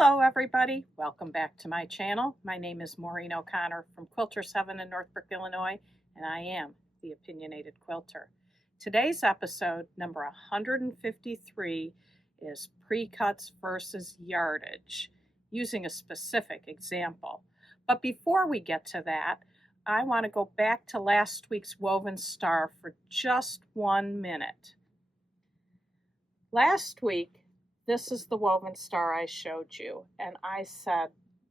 Hello everybody, welcome back to my channel. My name is Maureen O'Connor from Quilter 7 in Northbrook, Illinois, and I am the Opinionated Quilter. Today's episode, number 153, is Precuts versus Yardage, using a specific example. But before we get to that, I want to go back to last week's woven star for just 1 minute. Last week, this is the woven star I showed you, and I said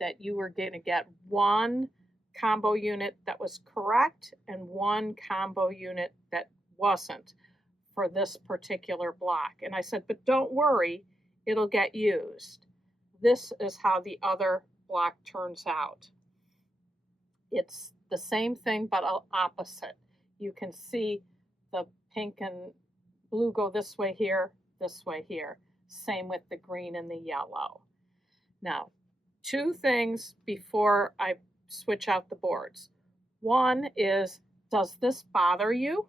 that you were going to get one combo unit that was correct and one combo unit that wasn't for this particular block. And I said, but don't worry, it'll get used. This is how the other block turns out. It's the same thing but opposite. You can see the pink and blue go this way here, this way here. Same with the green and the yellow. Now, two things before I switch out the boards. One is, does this bother you?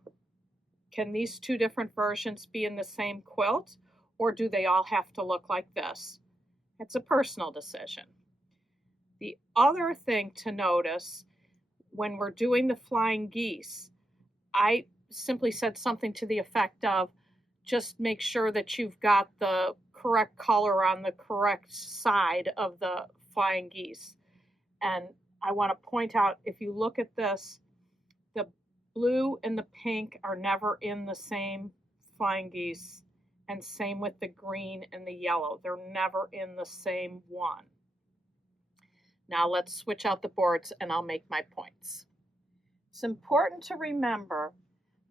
Can these two different versions be in the same quilt, or do they all have to look like this? It's a personal decision. The other thing to notice, when we're doing the flying geese, I simply said something to the effect of, just make sure that you've got the correct color on the correct side of the flying geese. And I want to point out, if you look at this, the blue and the pink are never in the same flying geese, and same with the green and the yellow. They're never in the same one. Now let's switch out the boards and I'll make my points. It's important to remember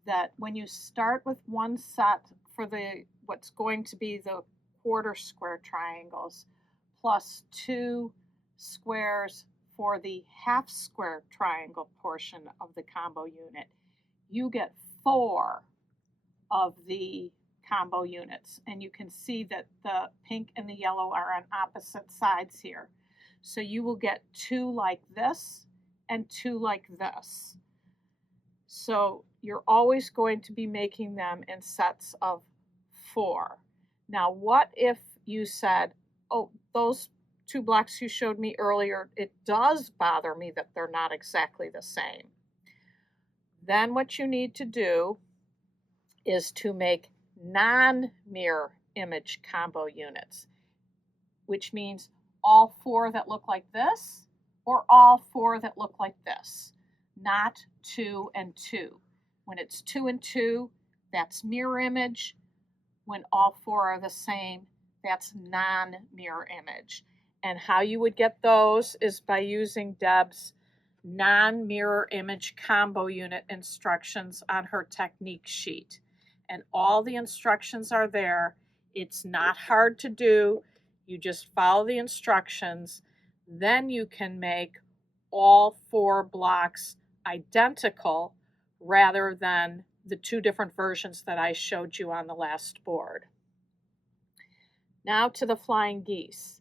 that when you start with one set for what's going to be the quarter square triangles plus 2 squares for the half square triangle portion of the combo unit, you get 4 of the combo units. And you can see that the pink and the yellow are on opposite sides here. So you will get 2 like this and 2 like this. So you're always going to be making them in sets of 4. Now, what if you said, oh, those 2 blocks you showed me earlier, it does bother me that they're not exactly the same. Then what you need to do is to make non-mirror image combo units, which means all 4 that look like this or all 4 that look like this, not 2 and 2. When it's 2 and 2, that's mirror image. When all 4 are the same, that's non-mirror image. And how you would get those is by using Deb's non-mirror image combo unit instructions on her technique sheet. And all the instructions are there. It's not hard to do. You just follow the instructions. Then you can make all 4 blocks identical rather than the 2 different versions that I showed you on the last board. Now to the flying geese.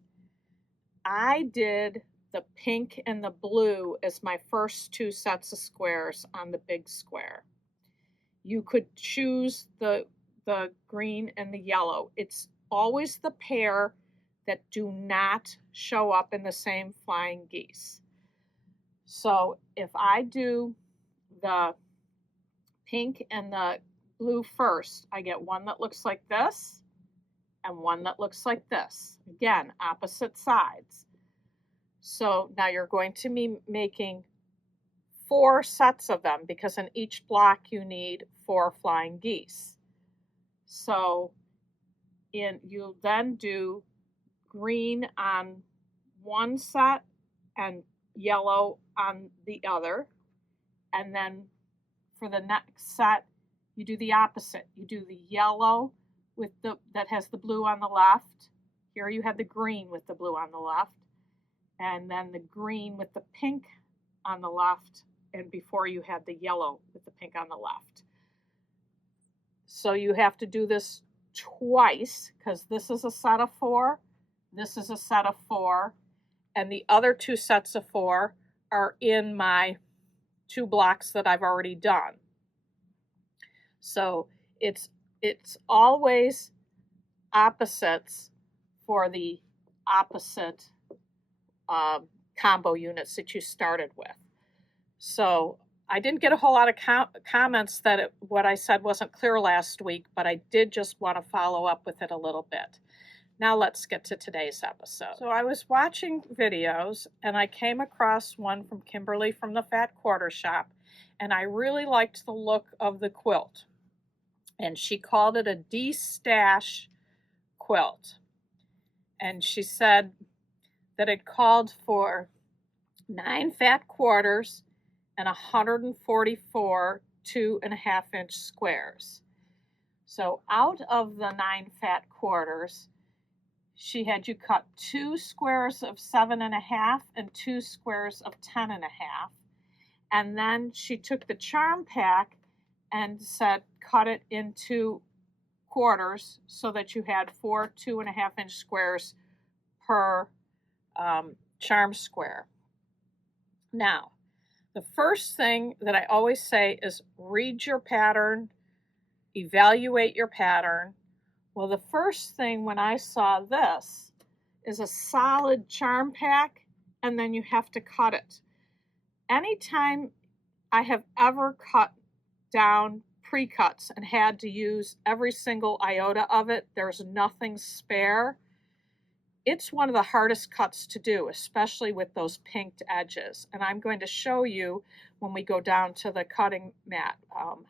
I did the pink and the blue as my first 2 sets of squares on the big square. You could choose the green and the yellow. It's always the pair that do not show up in the same flying geese. So if I do the pink and the blue first, I get one that looks like this and one that looks like this. Again, opposite sides. So now you're going to be making 4 sets of them because in each block you need 4 flying geese. So you'll then do green on one set and yellow on the other. And then for the next set, you do the opposite. You do the yellow with that has the blue on the left. Here you have the green with the blue on the left. And then the green with the pink on the left. And before you had the yellow with the pink on the left. So you have to do this twice because this is a set of 4. This is a set of 4. And the other 2 sets of 4 are in my 2 blocks that I've already done. So it's always opposites for the opposite combo units that you started with. So I didn't get a whole lot of comments that what I said wasn't clear last week, but I did just want to follow up with it a little bit. Now let's get to today's episode. So I was watching videos and I came across one from Kimberly from the Fat Quarter Shop, and I really liked the look of the quilt. And she called it a D-stash quilt. And she said that it called for 9 fat quarters and 144 2.5-inch squares. So out of the 9 fat quarters, she had you cut 2 squares of 7.5 and 2 squares of 10.5. And then she took the charm pack and said cut it into quarters so that you had 4 2.5-inch squares per charm square. Now, the first thing that I always say is read your pattern, evaluate your pattern. Well, the first thing when I saw this is a solid charm pack, and then you have to cut it. Anytime I have ever cut down pre-cuts and had to use every single iota of it, there's nothing spare. It's one of the hardest cuts to do, especially with those pinked edges. And I'm going to show you when we go down to the cutting mat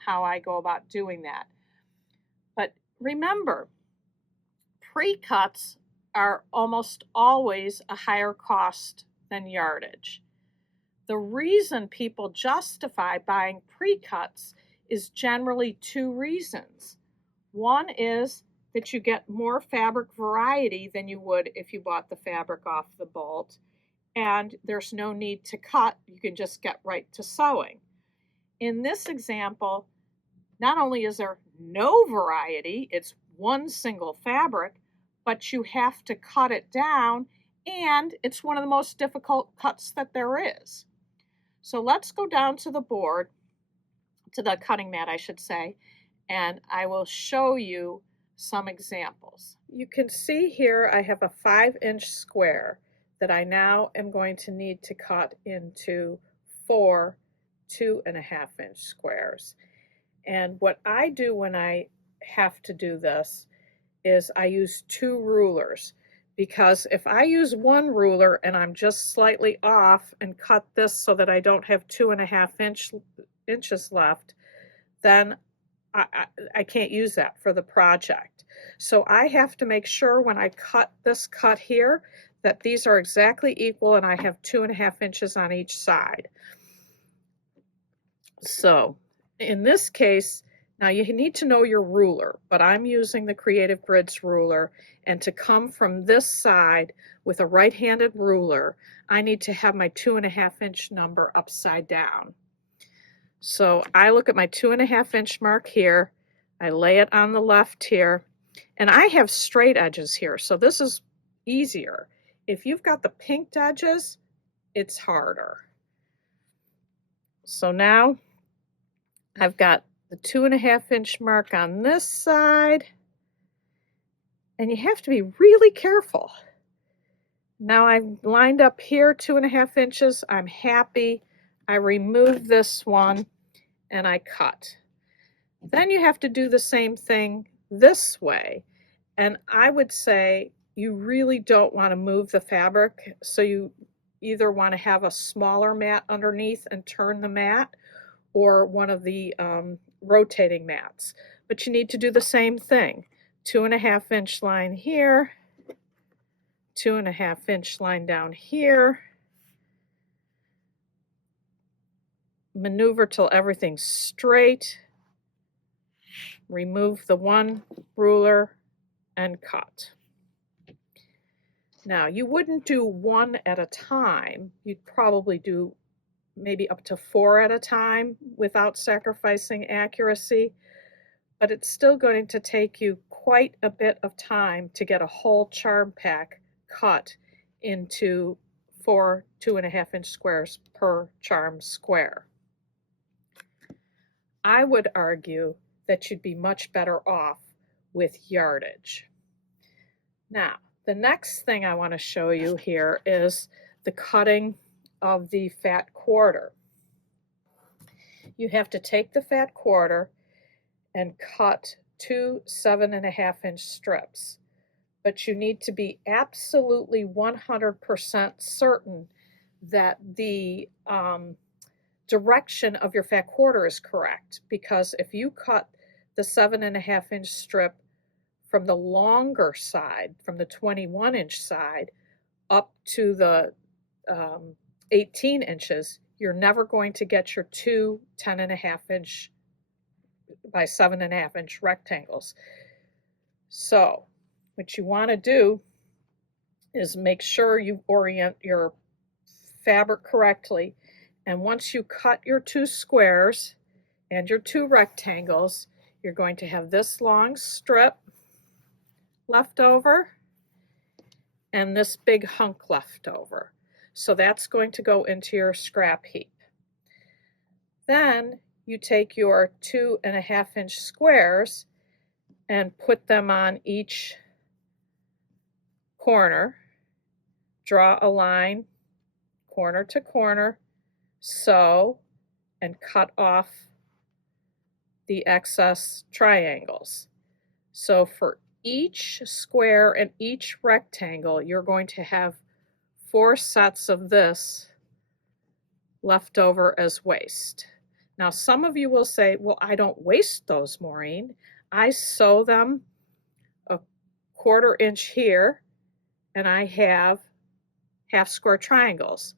how I go about doing that. But remember, pre-cuts are almost always a higher cost than yardage. The reason people justify buying pre-cuts is generally 2 reasons. One is that you get more fabric variety than you would if you bought the fabric off the bolt, and there's no need to cut. You can just get right to sewing. In this example, not only is there no variety, it's one single fabric, but you have to cut it down, and it's one of the most difficult cuts that there is. So let's go down to the board, to the cutting mat, I should say, and I will show you some examples. You can see here I have a 5-inch square that I now am going to need to cut into 4 2.5-inch squares. And what I do when I have to do this is I use 2 rulers, because if I use 1 ruler and I'm just slightly off and cut this so that I don't have 2.5 inches left, then I can't use that for the project. So I have to make sure when I cut this cut here that these are exactly equal and I have 2.5 inches on each side. So in this case, now you need to know your ruler, but I'm using the Creative Grids ruler, and to come from this side with a right-handed ruler, I need to have my 2.5-inch number upside down. So I look at my 2.5-inch mark here, I lay it on the left here, and I have straight edges here, so this is easier. If you've got the pinked edges, it's harder. So now I've got the 2.5-inch mark on this side, and you have to be really careful. Now I've lined up here 2.5 inches, I'm happy. I remove this one and I cut. Then you have to do the same thing this way. And I would say you really don't want to move the fabric, so you either want to have a smaller mat underneath and turn the mat, or one of the rotating mats. But you need to do the same thing. 2.5-inch line here, 2.5-inch line down here. Maneuver till everything's straight. Remove the 1 ruler and cut. Now, you wouldn't do 1 at a time. You'd probably do maybe up to 4 at a time without sacrificing accuracy, but it's still going to take you quite a bit of time to get a whole charm pack cut into 4 2.5-inch squares per charm square. I would argue that you'd be much better off with yardage. Now, The next thing I want to show you here is the cutting of the fat quarter. You have to take the fat quarter and cut 2 7.5-inch strips, but you need to be absolutely 100% certain that the direction of your fat quarter is correct, because if you cut the 7.5-inch strip from the longer side, from the 21-inch side up to the 18 inches, you're never going to get your two 10.5-inch by 7.5-inch rectangles. So what you want to do is make sure you orient your fabric correctly, and once you cut your two squares and your two rectangles, you're going to have this long strip left over and this big hunk left over. So that's going to go into your scrap heap. Then you take your 2.5-inch squares and put them on each corner. Draw a line corner to corner, sew, and cut off the excess triangles. So for each square and each rectangle, you're going to have 4 sets of this left over as waste. Now, some of you will say, well, I don't waste those, Maureen. I sew them a 1/4 inch here, and I have half square triangles.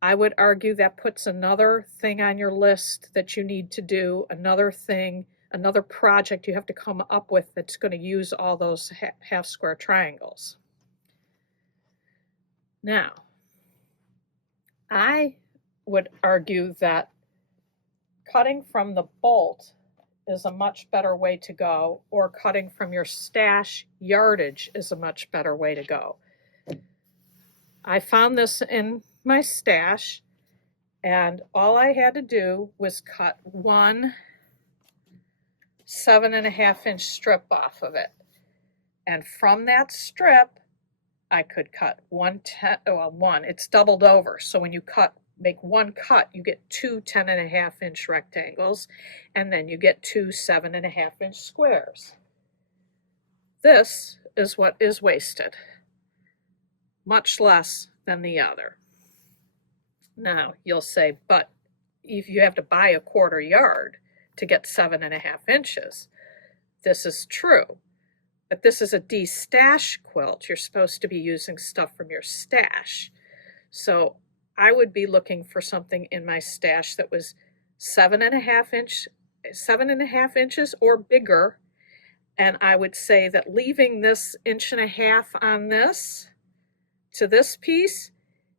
I would argue that puts another thing on your list that you need to do, another thing, another project you have to come up with that's going to use all those half square triangles. Now, I would argue that cutting from the bolt is a much better way to go, or cutting from your stash yardage is a much better way to go. I found this in my stash, and all I had to do was cut one 7.5-inch strip off of it. And from that strip, I could cut it's doubled over. So when you make one cut, you get two 10.5-inch rectangles, and then you get two 7.5-inch squares. This is what is wasted, much less than the other. Now, you'll say, but if you have to buy a 1/4 yard to get 7.5 inches, this is true. But this is a de-stash quilt. You're supposed to be using stuff from your stash. So I would be looking for something in my stash that was 7.5 inches or bigger. And I would say that leaving this 1.5 inches on this to this piece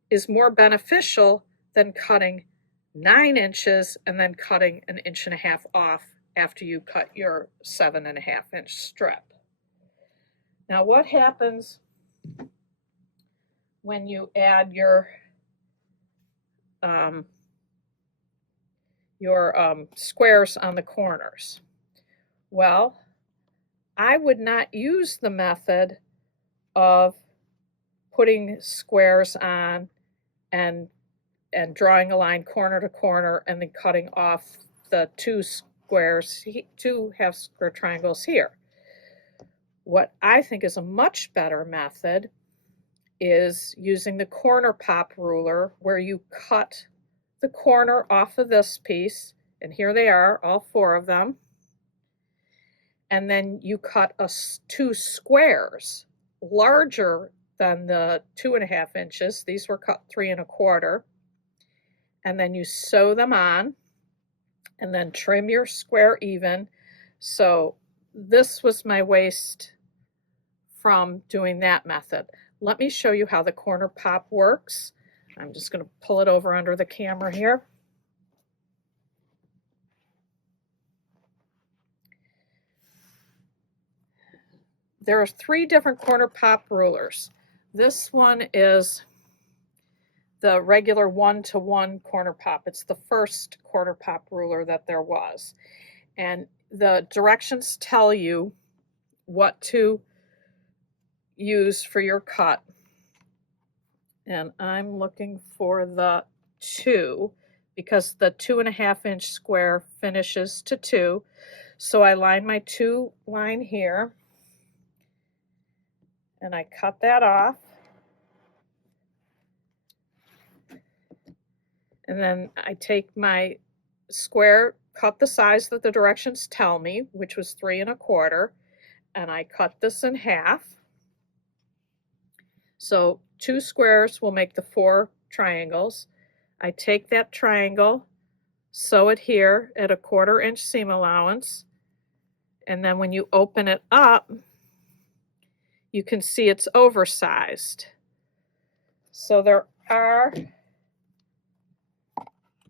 is more beneficial than cutting 9 inches and then cutting 1.5 inches off after you cut your 7.5-inch strip. Now, what happens when you add your squares on the corners? Well, I would not use the method of putting squares on and drawing a line corner to corner and then cutting off the two half square triangles here. What I think is a much better method is using the corner pop ruler, where you cut the corner off of this piece, and here they are, all 4 of them, and then you cut 2 squares larger than the 2.5 inches. These were cut 3.25, and then you sew them on and then trim your square even. So this was my waste from doing that method. Let me show you how the corner pop works. I'm just going to pull it over under the camera here. There are 3 different corner pop rulers. This one is the regular 1-to-1 corner pop. It's the first corner pop ruler that there was. And the directions tell you what to use for your cut. And I'm looking for the 2 because the 2.5-inch square finishes to 2. So I line my 2 line here and I cut that off. And then I take my square, cut the size that the directions tell me, which was 3 1/4, and I cut this in half. So 2 squares will make the 4 triangles. I take that triangle, sew it here at a 1/4 inch seam allowance, and then when you open it up, you can see it's oversized. So there are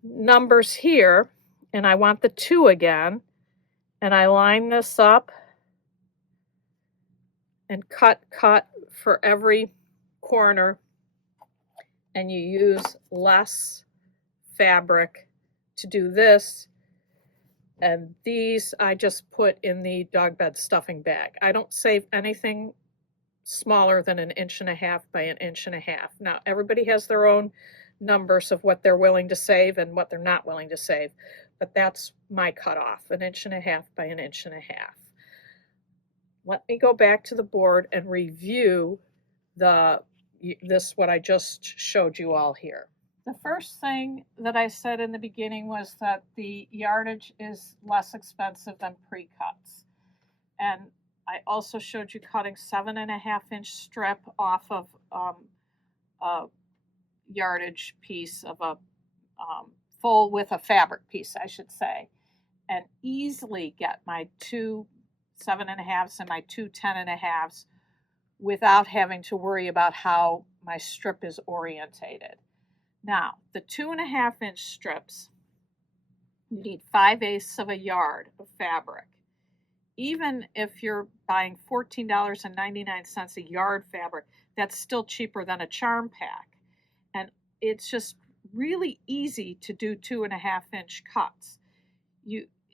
numbers here, and I want the 2 again, and I line this up and cut for every corner, and you use less fabric to do this. And these I just put in the dog bed stuffing bag. I don't save anything smaller than 1.5 inches by 1.5 inches. Now everybody has their own numbers of what they're willing to save and what they're not willing to save, but that's my cutoff, 1.5 inches by 1.5 inches. Let me go back to the board and review what I just showed you all here. The first thing that I said in the beginning was that the yardage is less expensive than Precuts. And I also showed you cutting 7.5-inch strip off of a yardage piece of a full width of fabric piece, I should say, and easily get my 2 7.5s and my 2 10.5s without having to worry about how my strip is orientated. Now, the 2.5-inch strips, you need 5/8 of a yard of fabric. Even if you're buying $14.99 a yard fabric, that's still cheaper than a charm pack. And it's just really easy to do 2.5-inch cuts.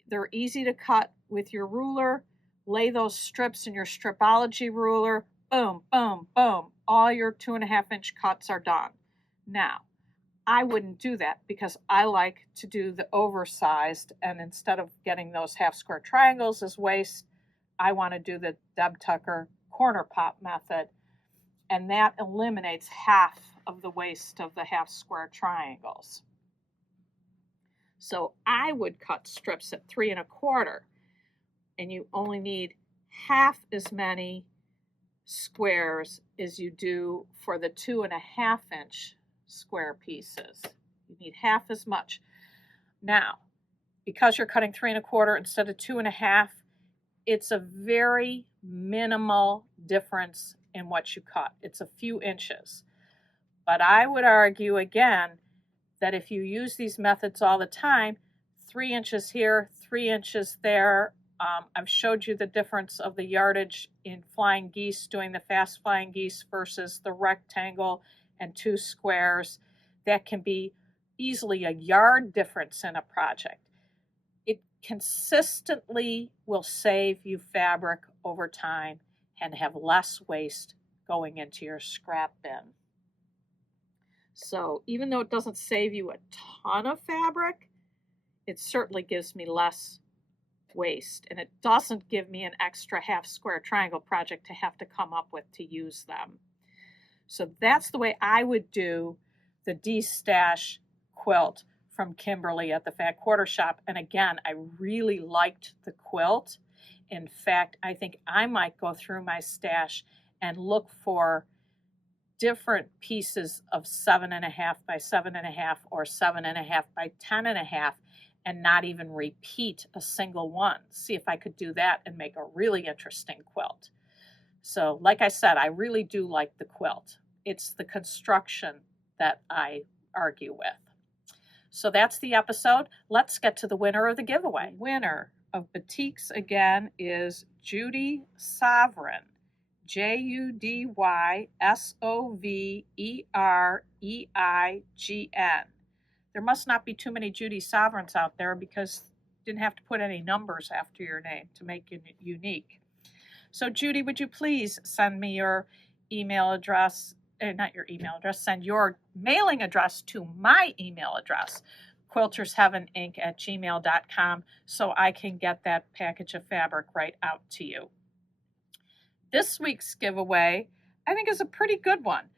They're easy to cut with your ruler. Lay those strips in your stripology ruler. Boom, boom, boom. All your 2.5-inch cuts are done. Now, I wouldn't do that because I like to do the oversized, and instead of getting those half square triangles as waist, I want to do the Deb Tucker corner pop method, and that eliminates half of the waist of the half square triangles. So I would cut strips at 3 1/4, and you only need half as many squares as you do for the 2.5-inch square pieces. You need half as much. Now, because you're cutting 3 1/4 instead of 2 1/2, it's a very minimal difference in what you cut. It's a few inches. But I would argue again that if you use these methods all the time, 3 inches here, 3 inches there. I've showed you the difference of the yardage in flying geese, doing the fast flying geese versus the rectangle and 2 squares. That can be easily a yard difference in a project. It consistently will save you fabric over time and have less waste going into your scrap bin. So even though it doesn't save you a ton of fabric, it certainly gives me less waste, and it doesn't give me an extra half square triangle project to have to come up with to use them. So that's the way I would do the D-Stash quilt from Kimberly at the Fat Quarter Shop. And again, I really liked the quilt. In fact, I think I might go through my stash and look for different pieces of 7.5 by 7.5 or 7.5 by 10.5 and not even repeat a single one. See if I could do that and make a really interesting quilt. So like I said, I really do like the quilt. It's the construction that I argue with. So that's the episode. Let's get to the winner of the giveaway. The winner of Batiks again is Judy Sovereign. JUDYSOVEREIGN. There must not be too many Judy Sovereigns out there because you didn't have to put any numbers after your name to make it unique. So Judy, would you please send me your email address, not your email address, send your mailing address to my email address, quiltersheaveninc@gmail.com, so I can get that package of fabric right out to you. This week's giveaway, I think, is a pretty good one.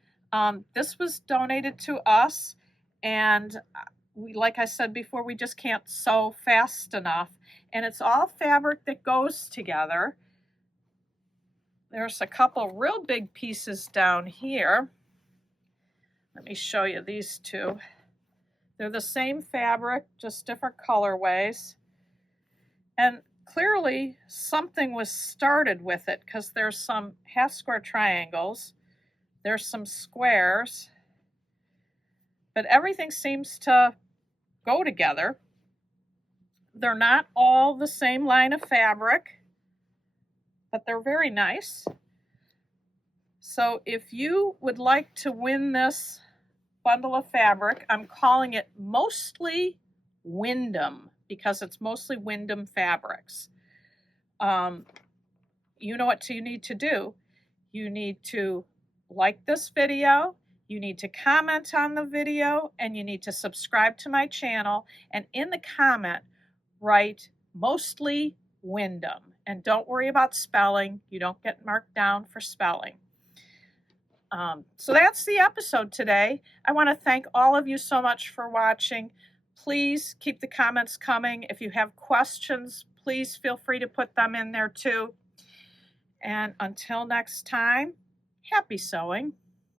This was donated to us, and like I said before, we just can't sew fast enough, and it's all fabric that goes together. There's a couple real big pieces down here. Let me show you these two. They're the same fabric, just different colorways. And clearly something was started with it, because there's some half square triangles, there's some squares, but everything seems to go together. They're not all the same line of fabric, but they're very nice. So if you would like to win this bundle of fabric, I'm calling it Mostly Wyndham, because it's mostly Wyndham fabrics. You know what you need to do. You need to like this video, you need to comment on the video, and you need to subscribe to my channel, and in the comment, write Mostly Wyndham. And don't worry about spelling. You don't get marked down for spelling. So that's the episode today. I want to thank all of you so much for watching. Please keep the comments coming. If you have questions, please feel free to put them in there too. And until next time, happy sewing.